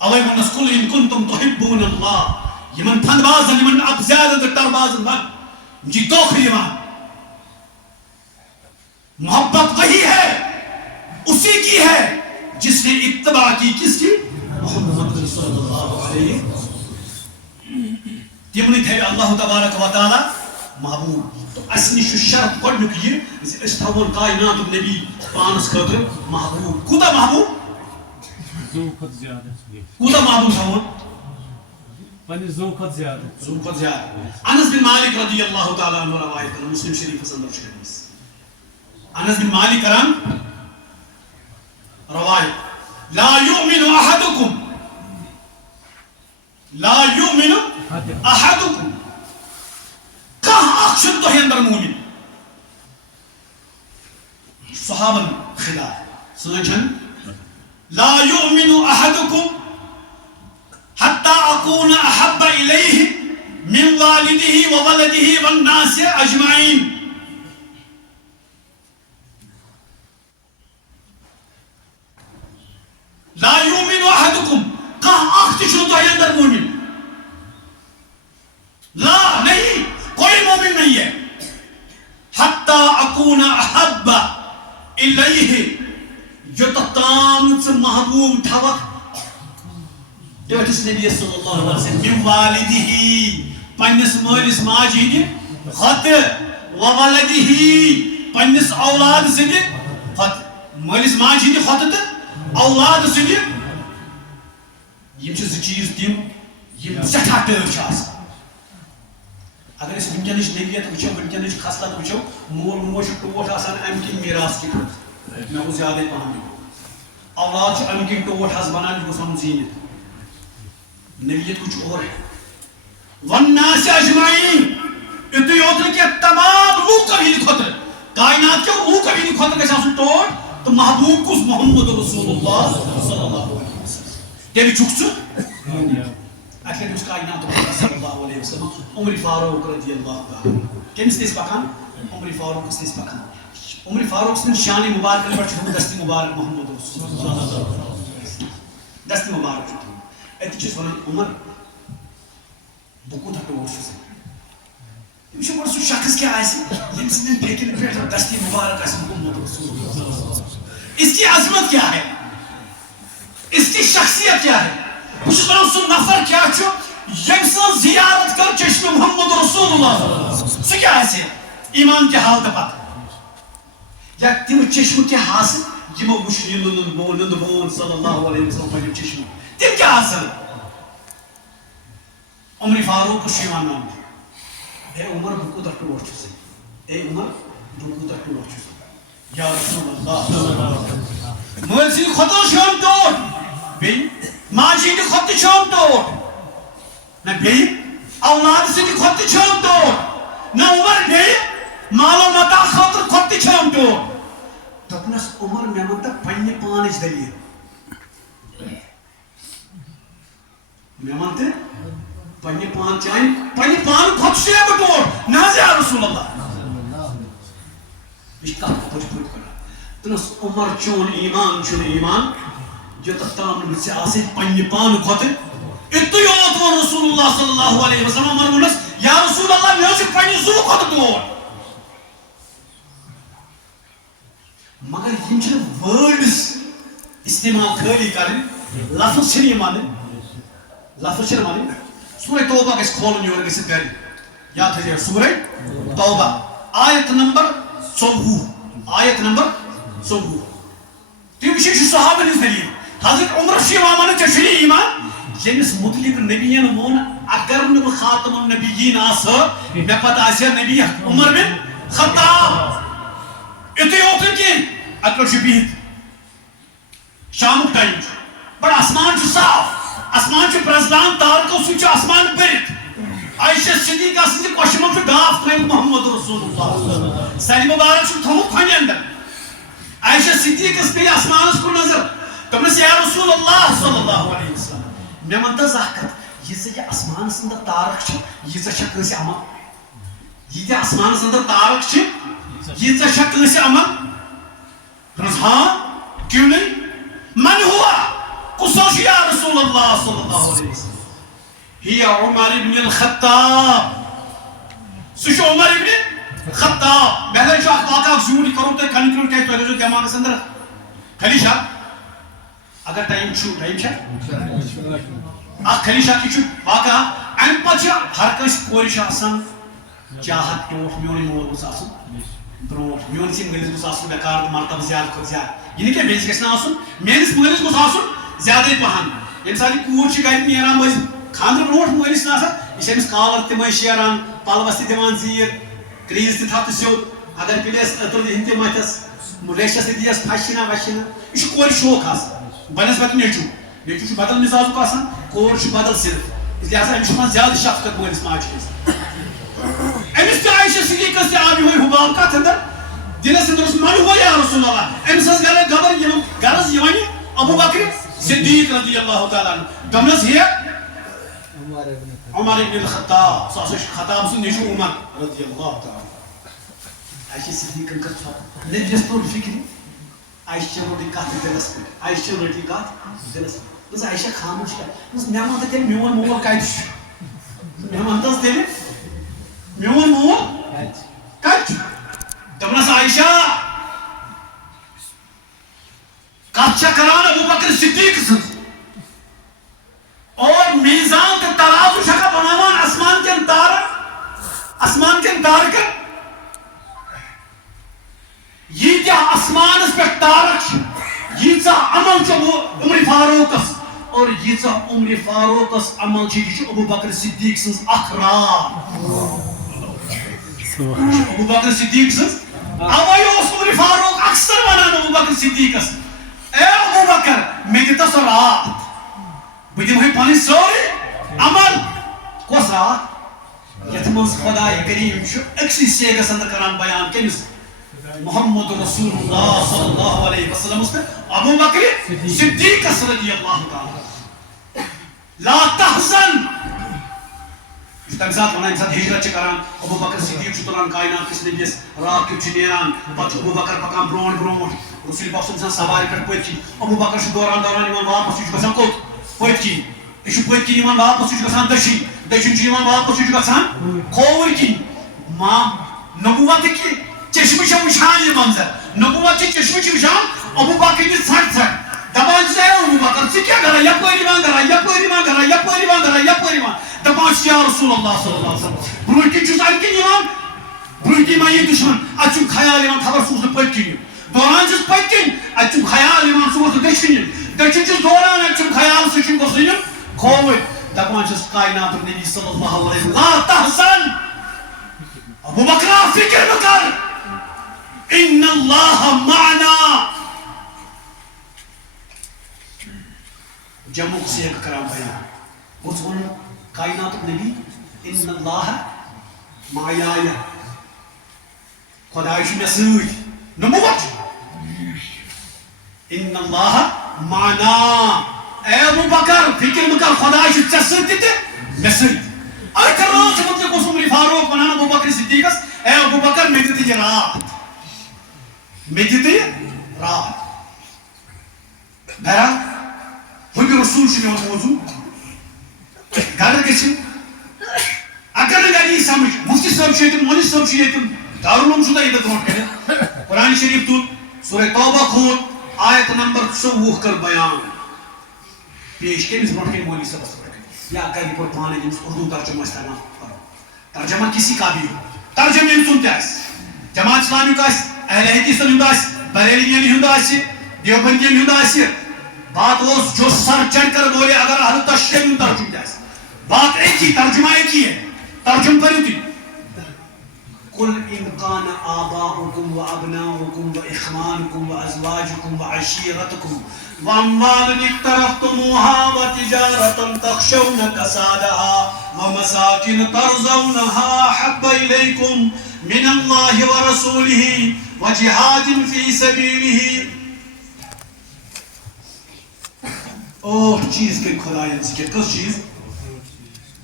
اوے once قل ان کنتم تحبون اللہ یمن پھند بازن یمن اک زیادہ ٹر بازن وقت جی دوکھ یوان محبت وہی ہے اسی کی ہے جس نے اتباع کی کس کی محمد صلی اللہ علیہ تمہیں تھے اللہ تبارک و تعالی محبوب تو اسنی شرط گۄڈنیُک یہ أسۍ تھاوون کائناتُک نبی پانس خٲطرٕ محبوب کوٗتاہ محبوب زو کھۄتہٕ زیادٕ کوٗتاہ محبوب تھاوون پننہِ زو کھۄتہٕ زیادٕ زو کھۄتہٕ زیادٕ انس بن مالک رضی اللہ تعالیٰ عنہ روایت کران مسلم شریفس اندر چھُ حدیث انس بن مالک کران روایت لا يؤمن احدكم کانٛہہ اکھ چھُنہٕ تۄہہِ اندر مومن صحابن خلاف سٲنۍ چھنہٕ لا يؤمن احدكم حتى اكون احب اليه من والده وولده والناس اجمعين لا يؤمن احدكم کانٛہہ اکھ تہِ چھُنہٕ تۄہہِ اندر مومن لا نہیں کوئی مومن نہیں ہے حتی اکون احب الیہ یوتام ژٕ محبوب تھاوکھ تیوتھس نبی صلی اللہ علیہ وسلم من والدہ پننس مٲلِس ماجہِ ہِنٛدِ کھۄتہٕ وولدہ پننس اولاد سٕنٛدِ کھۄتہٕ مٲلِس ماجہِ ہِنٛدِ کھۄتہٕ تہٕ اولاد سٕنٛدِ یم چھِ زٕ چیٖز تِم یم سٮ۪ٹھاہ ٹٲٹھۍ چھِ آسان اگر أسۍ ونکیٚنٕچ نوعیت وٕچھو ونکیٚنٕچ خصلت وٕچھو مول موج چھُ ٹوٹھ آسان امہِ کِنۍ میراث کہِ خٲطرٕ مےٚ گوٚژھ زیادَے پہم دِیُن اولاد چھُ امہِ کِنۍ ٹوٹھ حظ بنان یہِ گوٚژھ اَنُن زیٖنِتھ نوعیت کچھ اور ہے والناس اجمعین یُتُے یوت نہٕ کینٛہہ تمام لوٗکن ہِنٛدِ خٲطرٕ کائنات کیو لوٗکن ہِنٛدِ خٲطرٕ گژھِ آسُن ٹوٹھ تہٕ محبوب کُس محمد رسول اللہ صلی اللہ علیہ وسلم تیٚلہِ چھُکھ ژٕ اکہِ لٹہِ اوس کائناتُک صلی اللہ علیہ وسلم عمر فاروق رضی اللہ تعالیٰ کٔمِس نِش پکان عمر فاروقس نِش پکان عمر فاروق سٕنٛدِ شانہِ مُبارکن پٮ۪ٹھ چھُ تھوٚمُت دستہِ مُبارک محمد رسول دستہِ مُبارک چھُ تھوٚمُت اتہِ چھُس ونان عمر بہٕ کوٗتاہ ٹوٹھ چھُس تٔمِس چھُ گۄڈٕ سُہ شخص کیٛاہ آسہِ ییٚمہِ سٕنٛدٮ۪ن پھیٚکٮ۪ن پٮ۪ٹھ دستہِ مُبارک آسہِ محمد رسول اس کی عظمت کیا ہے اس کی شخصیت کیا ہے بہٕ چھُس ونان سُہ نفر کیٛاہ چھُ ییٚمہِ سٕنٛز زیارت کٔر چشمہِ محمد رسول اللہ سُہ کیٛاہ آسہِ ایمان کہِ حالتہٕ پتہٕ یا تِم چشمہٕ کیٛاہ آسہٕ یِمو وٕچھ ننٛدٕ بون صلی اللہ علیہ وسلم پنٛنیو چشمو تِم کیٛاہ آسن عمر فاروقس چھُ یِوان وننہٕ اے عمر بہٕ کوٗتاہ ٹوٹھ چھُس اے عمر بہٕ کوٗتاہ ٹوٹھ چھُس یا رسول اللہ مٲلۍ سٕنٛدِ کھۄتہٕ چھُ یِم ٹوٹھ بیٚیہِ ماجہِ ہِنٛدِ کھۄتہٕ تہِ چھُ یِم ٹوٹھ نہ بیٚیہِ اولاد سٕنٛدِ کھۄتہٕ تہِ چھُ یِم ٹوٹھ نہ عمر بیٚیہِ مالو متاع خٲطرٕ کھۄتہٕ تہِ چھُ یِم ٹوٹھ دوٚپنس عمر مےٚ وَن تہٕ پننہِ پانٕچ دٔلیٖل مےٚ وَن تہٕ پننہِ پان چانہِ پننہِ پانہٕ کھۄتہٕ چھُسے بہٕ ٹوٹھ نہ حظ یا رسول اللہ یہِ چھِ کتھ پٔٹھۍ پٲٹھۍ کران دوٚپنس عمر چون ایمان چھُنہٕ ایمان یوٚتتھ تام نہٕ ژےٚ آسے پننہِ پانہٕ کھۄتہٕ یُتُے یوت ووٚن رسول اللہ صلی اللہ علیہ وسلم عمر ووٚنُس یا رسول اللہ مےٚ حظ چھُ پننہِ زُوٕ کھۄتہٕ ٹوٹھ مگر یم چھنہٕ وٲڈٕس استعمال خٲلی کرٕنۍ لفظ چھِنہٕ یِم وَنٕنۍ سورہ توبہ گژھِ کھولُن یورٕ گٔژھِتھ گرِ یاد تھٲیزیو سورہ توبہ آیت نمبر 24 آیت نمبر 24 تُہۍ وٕچھِو یہِ چھُ صحابن ہٕنٛز دٔلیٖل حضرت عمرس چھُ یِوان وننہٕ ژےٚ چھُنہٕ ایمان ییٚمِس مُتعلق نبیَن ووٚن اگر نہٕ بہٕ خاتم النبیین آسہٕ مےٚ پتہٕ آسہِ ہا نبی عمر بن خطاب یُتُے یوت نہٕ کینٛہہ اَتہِ پٮ۪ٹھ چھُ بِہِتھ شامُک ٹایم چھُ بڑٕ آسمان چھُ صاف آسمان چھُ پرٛزلان تارکو سۭتۍ چھُ آسمان بٔرِتھ عائشہ صدیقہ سٕنٛدِ کۄشہِ منٛز چھُ ڈاف ترٛٲومٕتۍ محمد رسول اللہ سرِ مُبارک چھُ تھوٚمُت کھۄنہِ اندر عائشہ صدیقس پیٚیہِ آسمانس کُن نظر دوٚپنس یا رسول اللہ صلی اللہ علیہ وسلم مےٚ وَن تہٕ اکھ کتھ ییٖژاہ یہِ آسمانس انٛدر تارک چھِ ییٖژاہ چھےٚ کٲنٛسہِ اَمل ییٖتیٛاہ آسمانس انٛدر تارک چھِ ییٖژاہ چھےٚ کٲنٛسہِ اَمل دوٚپنس ہاں کیوں نہیں من ہوا قصوش يا رسول الله صلى الله عليه وسلم هي عمر بن الخطاب سوش عمر بن الخطاب بهذا جو واقع زوري كروت كنكرون كي تو جو جماعة سندر خليشة اگر ٹائم چھا خليشة کی چھو واقع ام پچا ہر کس کورش آسان چاہت ٹوٹ میونی مول گوس آسن بروٹ میون سی ملس گوس آسن بیکار مرتبہ زیادہ کھت زیادہ یہ کہ میس گژھِ نہٕ آسن میٲنِس مٲلِس گوٚژھ آسن زیادے پہن ییٚمہِ ساتہٕ یہِ کوٗر چھِ گرِ نیران مٔنٛزۍ خانٛدرٕ برونٛٹھ مٲلِس نہٕ آسان یہِ چھِ أمِس کالر تِمے شیران پلوس تہِ دِوان زیٖر کرٛیٖز تہِ تھاو تہٕ سیوٚد اگر پِلیس أتٕر ہِنٛدِ تہِ متھٮ۪س ریشس تہِ دِیَس پھشِنا وشِنا یہِ چھُ کورِ شوق آسان بنسبت نیٚچوٗ چھُ بدل مِزازُک آسان کور چھُ بدل صرف لہذا أمِس چھُ آسان زیادٕ شفقت مٲلِس ماجہِ ہٕنٛز أمِس تہِ عایشہ صدیٖقس تہِ آو یِہوے حُباب کتھ اندر دلس اندر اوس من ہوا یا رسول اللہ أمِس ٲس غرض یہِ وَنہِ ابو بکر صدیق رضی اللہ تعالیٰ عنہ دمنس ہے عمر ابن الخطاب سو خطاب سن نیچو عمر رضی اللہ تعالیٰ عائشہ صدیق کر نبیس تو فکر عائشہ روٹی کات دلس عائشہ روٹی کات دلس بس عائشہ خاموش ہے بس مہمان تے میون مول کایت مہمان تس تے میون مول کایت دمنس عائشہ کچھ کران ابو بکر صدیق سن اور میزان کے ترازو شکا بناوان اسمان کے تارکن یہ کیا اسمان اس پہ تارک یہ سا عمل چو عمر فاروقس اور یہ سا عمر فاروقس عمل چو ابو بکر صدیق سن اخرام ابو بکر صدیق سن اوائیو اس عمر فاروق اکثر ونان ابو بکر صدیق سن اے ابو بکر میں دیتا سو رات بدیم ہے پانی سوری عمل کس رات یتمنس خدای کریم شو اکسی سیگا سندر کران بیان کمیس محمد رسول اللہ صلی اللہ علیہ وسلم اس پر ابو بکر صدیق رضی اللہ تعالی لا تحزن تم ساتھ ونان ساتھ ہجرت کران ابو بکر صدیق تلان کائنات کس نبیس رات کیوں نیران پتہ ابو بکر پکان برونٹ رسول پاک صلی اللہ علیہ وسلم سواری پہ پتھ کی ابو بکر دوران یوان واپس یہ گژھان کوت پتھ کی یہ پتھ کی یوان واپس یہ گژھان دچھن یوان واپس یہ گژھان کھوور کی ماں نبوت کی چشمہ چھ وچھان یہ منظر نبوت کی چشمہ چھ وچھان ابو بکر کی ژھٹ دپان چھ ابو بکر ژٕ کیٛاہ کران یپٲرۍ یِوان کران یپٲرۍ یِوان کران یپٲرۍ یِوان کران یپٲرۍ یِوان دپان چھِ یا رسول اللہ صلی اللہ علیہ وسلم برونٛٹھ کِنۍ چھُس اَمہِ کِنۍ یِوان برونٛٹھ کِنۍ ما یہِ دُشمن اَتہِ چھُم خیال یِوان خبر سُہ اوس نہٕ پٔتۍ کِنۍ دوران چھُس پٔتۍ کِنۍ اَتہِ چھُم خیال یِوان سُہ اوس نہٕ دٔچھِنۍ دٔچھِنۍ چھُس دوران اَتہِ چھُم خیال سُہ چھُم گوٚژھ یُن کھووٕرۍ دپان چھُس کایناتُک نبی صلی اللہ علیہ وسلم لا تحزن ابو بکرا فکر مہ کر ان اللہ معنا جمع سے ایک کرام بیان اس ون کائنات نبی ان اللہ معایا خدا چھ مے سۭتۍ نبوت ان اللہ معنا اے ابو بکر فکر مہ کر خدا چھ ژےٚ سۭتۍ تہِ مے سۭتۍ اگر رات مطلب اوس عمر فاروق ونان ابو بکر صدیقس اے ابو بکر مے دِتہٕ یہِ رات مے دِتہٕ یہِ رات بہرحال ہُمہِ رسول چھُ مےٚ موضوٗع گرٕ گٔژھِنۍ اگر نہٕ گرِ یی سمجھ مفتی صٲب چھُ ییٚتٮ۪ن مولوی صٲب چھُ ییٚتٮ۪ن دارالعلوم چھُ تۄہہِ ییٚتٮ۪ن برونٛٹھ کٔنۍ قرآن شریٖف تُل سورہ توبہ کھول آیت نمبر 24 کر بیان پیش کٔمِس برونٛٹھ کٔنۍ مولوی صٲبس برونٛٹھ کٔنۍ یا گرِ پٲٹھۍ پانے ییٚمِس اردو ترجمہ آسہِ تگان پَرُن ترجمہ کسی کا بھی ہو ترجمہ ییٚمہِ سُنٛد تہِ آسہِ جماعت اسلامیُک آسہِ اہل حدیثن ہُنٛد آسہِ بریلوین ہُنٛد آسہِ دیوبندین ہُنٛد آسہِ بات اس جو سر چڑھ کر بولے اگر اہل تشیع میں ترجم جائے بات ایک ہی ترجمہ ایک ہی ہے ترجم کرو تھی قل ان کان آباؤکم و ابناؤکم و اخوانکم و ازواجکم و عشیرتکم و اموال اقترفتموها و تجارتا تخشون کسادها و مساکن ترضونها حب الیکم من اللہ و رسولہ و جہاد فی سبیلہ اور چیز کے خدایان ذکر کس چیز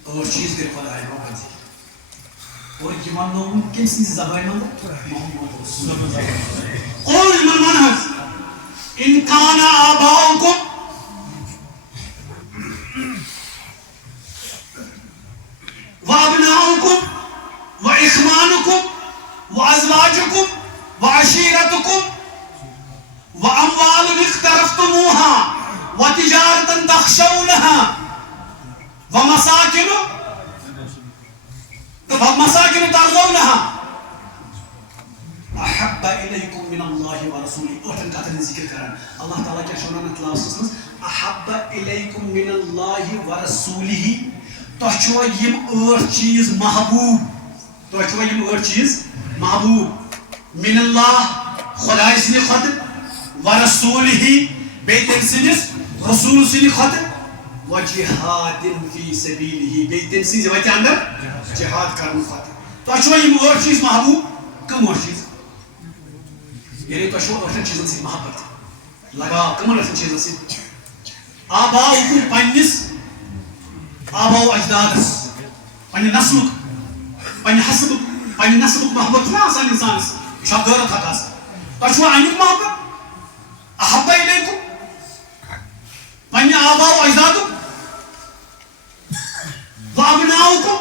اور چیز کے خدایان روکن ذکر اور یہ منو کم سی زبان محمد رسول اللہ قول من منحز ان کان آباؤکم وابناؤکم واخوانکم وازواجکم وعشیرتکم واموال اقترفتموها وتجارة تخشونها ومساکن ترضونها احب الیکم من اللہ ورسولہ. ٲٹھن کتھن ذکر کران اللہ تعالیٰ کیا شونان اتھ لفظس مز احب الیکم من اللہ ورسولہ. تۄہہِ چھُوا یِم ٲٹھ چیٖز محبوٗب. تۄہہِ چھُوا یِم ٲٹھ چیٖز محبوٗب. من اللہ خۄداے سٕنٛدِ کھۄتہٕ ورسولہ بیٚیہِ تٔمۍ سٕنٛدِس رسوٗل سٕنٛدِ کھۄتہٕ وجہاد فی سبیلہ بیٚیہِ تٔمۍ سٕنٛزِ وتہِ اندر جہاد کرنہٕ کھۄتہٕ. تۄہہِ چھُوا یِم ٲٹھ چیٖز محبوٗب. کٕم ٲٹھ چیٖز؟ یعنی تۄہہِ چھُوا ٲٹھن چیٖزن سۭتۍ محبت لگاو. کٕمن ٲٹھن چیٖزن سۭتۍ؟ آباؤکم پننِس آباؤ اجدادس پننہِ نسلُک پننہِ حسبُک پننہِ نسلُک محبت چھُنہ آسان انسانس. یہِ چھُ اکھ غٲرت حق آسان. تۄہہِ چھُوا امیُک محبت؟ احب الیکم پننہِ آباؤ اجدادُک وابناؤکم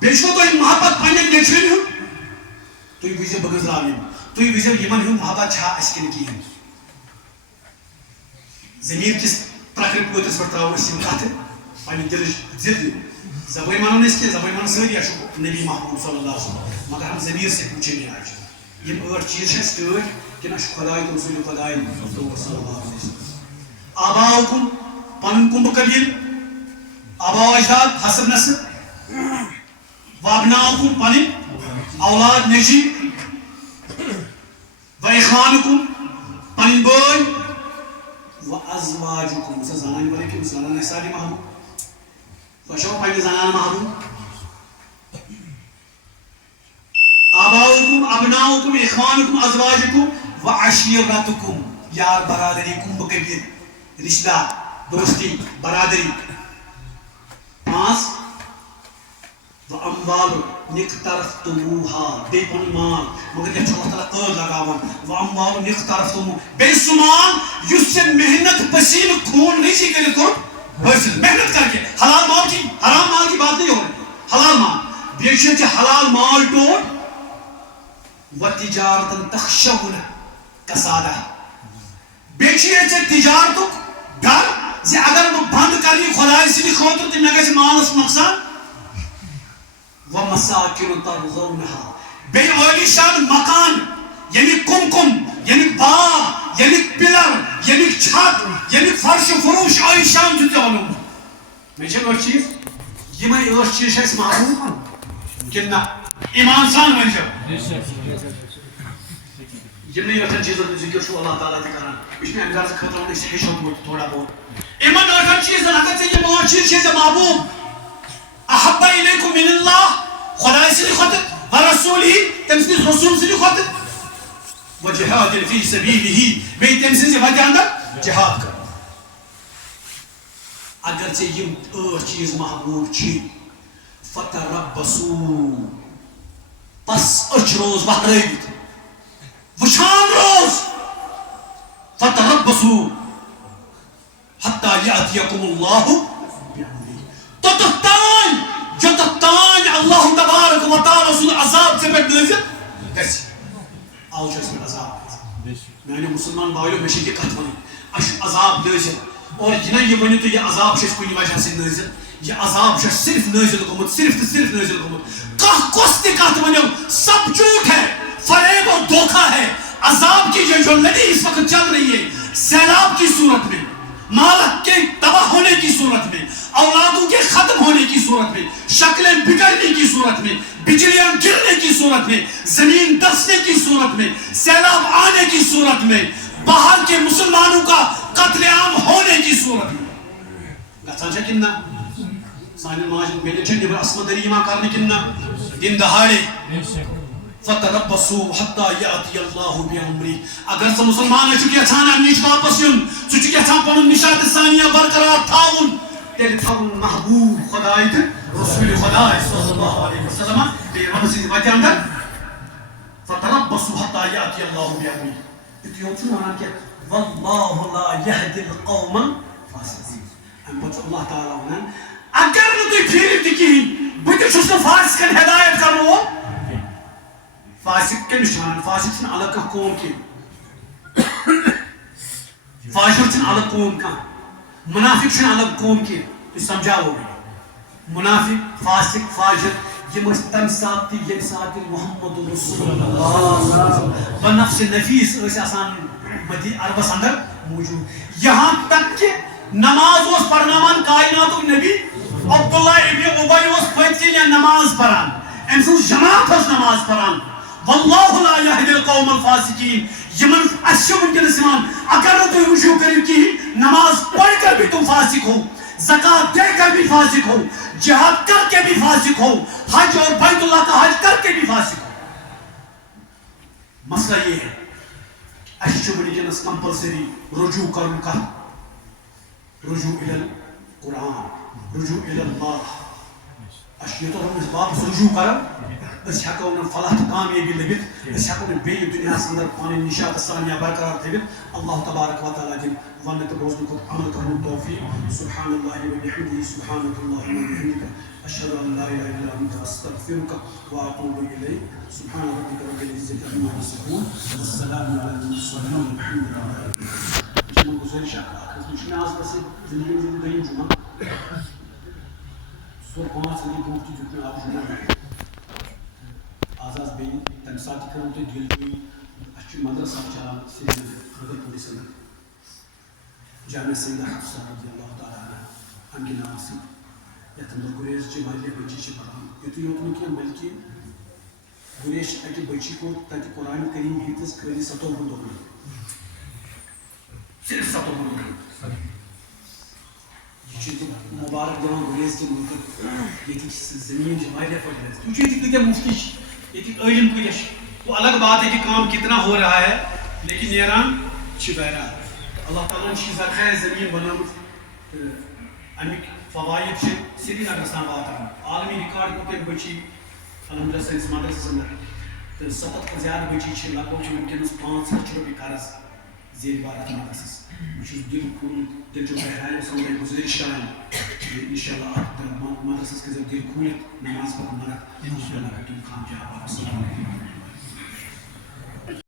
بیٚیہِ چھُوا تۄہہِ محبت پننٮ۪ن نیٚچوٮ۪ن ہُنٛد. تُہۍ وٕچھزیو بہٕ گٔنٛزراو یِم. تُہۍ وٕچھزیو یِمن ہُنٛد محبت چھا اَسہِ کِنہٕ کِہیٖنۍ. زمیٖن کِس پرٛکھرِ پٲتِس پٮ۪ٹھ ترٛاوو أسۍ یِم کتھٕ پننہِ دِلٕچ ضِد. زبٲنۍ وَنو نہٕ أسۍ کینٛہہ. زبٲنۍ وَنو سٲری اَسہِ چھُ نبی محبوٗب صلی اللہ علیہ وسلم. مگر ہم ضمیٖر سۭتۍ وٕچھو یہِ آج یِم ٲٹھ چیٖز چھِ اَسہِ ٹٲٹھۍ کِنہٕ اَسہِ چھُ خۄداے تہٕ رسوٗلِ خۄداے صلی اللہ علیہ وسلم. آباؤکم پنُن کُمبہٕ قبیٖل آباؤ اجداد حسب نسب. وابناؤکم پنٕنۍ اولاد نیٚچِوۍ. واخوانکم پنٕنۍ بٲے. وازواجکم سۄ زنانہِ وَلے کِنہٕ زنان اَسہِ سارنٕے محبوٗب. تۄہہِ چھوا پننہِ زنانہٕ محبوٗب؟ آباؤکم ابناؤکم اخوانکم ازواجکم وعشیرتکم یار برادری کُمبہٕ قبیٖل رشتہٕ دار دوستی برادری. پانٛژھ واموال اقترفتموها بیٚیہِ پنُن مال. مگر یتھ چھُ اللہ تعالیٰ قٲد لگاوان واموال اقترفتموها بیٚیہِ سُہ مال یُس ژےٚ محنت پسیٖنہٕ خوٗن ریٖزی کٔرِتھ کوٚر حٲصِل. محنت کر کے حلال مال کی حرام مال کی بات نہیں ہو رہی. حلال مال بیٚیہِ چھُ ژےٚ حلال مال ٹوٹ. وتجارة تخشون کسادها بیٚیہِ چھُ ژےٚ تجارتُک ڈر زِ اگر بہٕ بنٛد کرٕ یہِ خۄداے سٕنٛدِ خٲطرٕ تہٕ مےٚ گژھِ مالس نۄقصان. ومساکن ترضونها بیٚیہِ عٲلی شان مکان ییٚمیُک کُم ییٚمیُک باغ ییٚمیُک پِلر ییٚمیُک چھت ییٚمیُک فرش فروش عٲلی شان چھُ ژےٚ اوٚنمُت. مےٚ چھِ ٲٹھ چیٖز. یِمے ٲٹھ چیٖز چھِ اَسہِ محبوٗب کِنہٕ نہ؟ ایمان سان ؤنۍزیو. یِمنٕے ٲٹھن چیٖزن ہُنٛد ذِکر چھُ اللہ تعالیٰ تہِ کران. یہِ چھُ مےٚ اَمہِ غرضہٕ خٲطرٕ أسۍ ہیٚچھنومُت تھوڑا بہت. یِمن ٲٹھن چیٖزن اگر ژےٚ یِم ٲٹھ چیٖز چھِ ژےٚ محبوٗب. احب الیکم من اللہ خۄداے سٕنٛدِ کھۄتہٕ ورسوٗلہِ تٔمۍ سٕنٛدِس رسوٗل سٕنٛدِ کھۄتہٕ وجہاد فی سبیلہ بیٚیہِ تٔمۍ سٕنٛزِ وتہِ اندر جہاد کرُن. اگر ژےٚ یِم ٲٹھ چیٖز محبوٗب چھِ فتربصوٗ پس أچھ روز وہرٲوِتھ وٕچھان روز. فتربصوٗ حتیٰ یأتیکم اللہ توٚتتھ تانۍ یوٚتتھ تانۍ اللہ تبارک و تعالیٰ سُنٛد عذاب ژےٚ پٮ۪ٹھ نٲزِل گژھِ. آز چھُ اَسہِ پٮ۪ٹھ عذاب. میانیو مُسلمان بایو مےٚ چھِ یہِ کتھ وَنٕنۍ اَسہِ چھُ عذاب نٲزِل. اور یہِ نہ یہِ ؤنِو تُہۍ یہِ عذاب چھُ اَسہِ کُنہِ وجہ سۭتۍ نٲزِل. یہِ عذاب چھُ اَسہِ صرف نٲزِل گوٚمُت صرف تہٕ صرف نٲزِل گوٚمُت. کانٛہہ کۄس تہِ کتھ ؤنِو سب جھوٹ ہے فریب اور دھوکہ ہے. عذاب کی جو لڑی اس وقت چل رہی ہے سیلاب کی صورت میں مالک کے تباہ ہونے کی صورت میں اولادوں کے ختم ہونے کی صورت میں شکلیں بگڑنے کی صورت میں بجلیاں گرنے کی صورت میں زمین دسنے کی صورت میں سیلاب آنے کی صورت میں باہر کے مسلمانوں کا قتل عام ہونے کی صورت میں. گژھان چھا کِنہٕ نہ؟ سانٮ۪ن ماجٮ۪ن بیٚنٮ۪ن چھےٚ نیٚبرٕ عصمت دٔری یِوان کرنہٕ کِنہٕ نہ؟ دِن دہاڑے. فتربصوا حتى يأتي الله بأمره. اگر ژٕ مُسلمان چھُکھ یژھان اَمہِ نِش واپس یُن ژٕ چھُکھ یژھان پنُن نشاط ثانیہ برقرار تھاوُن تیٚلہِ تھاوُن محبوٗب خۄداے تہٕ رسوٗلِ خۄداے صلی اللہ علیہ وسلم بیٚیہِ رۄبہٕ سٕنٛزِ وتہِ اندر. فتربصوا حتى يأتي الله بأمره. یُتھُے یوت چھُنہٕ وَنان کینٛہہ واللہ لا يهدي القوم الفاسقين. اللہ تعالیٰ ونان اگر نہ تھی پھیرو تہ کہین بہ تہ چھس نہ فاسقن ہدایت کرن وول فاسق کمس ونان فاسق چھن الگ کانٛہہ قوم کینٛہہ فاجر چھن الگ قوم کانٛہہ منافق چھن الگ قوم کینٛہہ تُہۍ سمجھاوو بہٕ منافق فاسق فاجر یم تمہ سات تہ یم سات محمد رسول اللہ بنفس نفیس آسان مدی عربس اندر موجود یہاں تک کہ نماز اس پرنامان کائنات نبی عبداللہ ابن ابی اس پتہ نماز پران ام سن جماعت اس نماز پران واللہ لا یہدی القوم الفاسقین یمن اچھے ونکس اگر تھی وشو کرو کہ نماز پڑھ کر بھی تم فاسق ہو زکات دے کر بھی فاسق ہو جہاد کر کے بھی فاسق ہو حج اور بیت اللہ کا حج کر کے بھی فاسق ہو مسئلہ یہ ہے اچھے ونکس کمپلسری رجوع کرن کا رجوع الى القرآن رجوع الى اللہ اچھے تو ہم واپس رجوع کرن اس ہیکو نہ فلاح تو کامیابی لبت اس ہیکو نہ بیٚیہِ دنیاہس اندر پنٕنۍ نشاط ثانیہ برقرار تھٲوِتھ اللہ تبارک و تعالیٰ دِنۍ وننہٕ تہٕ بوزنہٕ کھۄتہٕ عمل کرنُک توفیق سبحان اللہ وبحمدہ سبحانک اللہم وبحمدک اشہد ان لا الہ الا انت استغفرک واتوب الیک سبحان ربک رب العزة عما یصفون والسلام علی المرسلین والحمد للہ من گزارش چھُ آز گژھِ زندگی منٛز دوٚیِم جمعہ ژور پانٛژھ ؤری برونٛٹھ تہِ دیُت مےٚ اکھ جمعہ آز بیٚیہِ تَمہِ ساتہٕ تہِ کٔرٕم تۄہہِ دِلجویی اَسہِ چھُ مدرسہ چلان سرینگر خٲدر پوٗرِس اندر جامع سیدہ حفصہ رضی اللہ تعالیٰ عنہ اَمہِ کہِ ناوٕ سۭتۍ یَتھ اندر گُریز چہِ واریاہ بٔچی چھِ پران یُتُے یوت نہٕ کینٛہہ بلکہِ گُریز چھِ اَکہِ بٔچی کوٚر تَتہِ قرآنِ کریم ہیٚتِس خٲلی 97 دۄہن صرف 97 دۄہن یہ چھُ مبارک دِوان گُریز کٮ۪ن لُکن ییٚتِچ زٔمیٖن چھِ واریاہ پھٔٹرِتھ وٕچھِو ییٚتِکۍ کۭتیاہ مُفتی چھِ ییٚتِکۍ عٲلِم کۭتیاہ چھِ وہ الگ بات ہے کہ کام کتنا ہو رہا ہے لیکن نیران چھِ بہرحال اللہ تعالیٰ چھِ ذخائر زمین بنٲومٕژ امیِکۍ فوائد چھِ سری نگرس تام واتان عالمی ریکارڈ کوٚر تٔمۍ بٔچی الحمدللہ سٲنِس مدرسس اندر تہٕ 700 کھۄتہٕ زیادٕ بٔچی چھِ لگ بگ چھِ ونکیٚنس 5 لچھ رۄپیہِ قرض زیٖرِ بار اتھ مدرسس بہٕ چھُس دِل کھوٗلِتھ دِلچو گہرایو سان تۄہہِ گُزٲرِش کران انشاء اللہ اتھ مدرسس کٔرۍزیو دِل کھوٗلِتھ نماز پرن مدد اللہ تعالیٰ کَرِ تُہُنٛد کامیاب السلام علیکم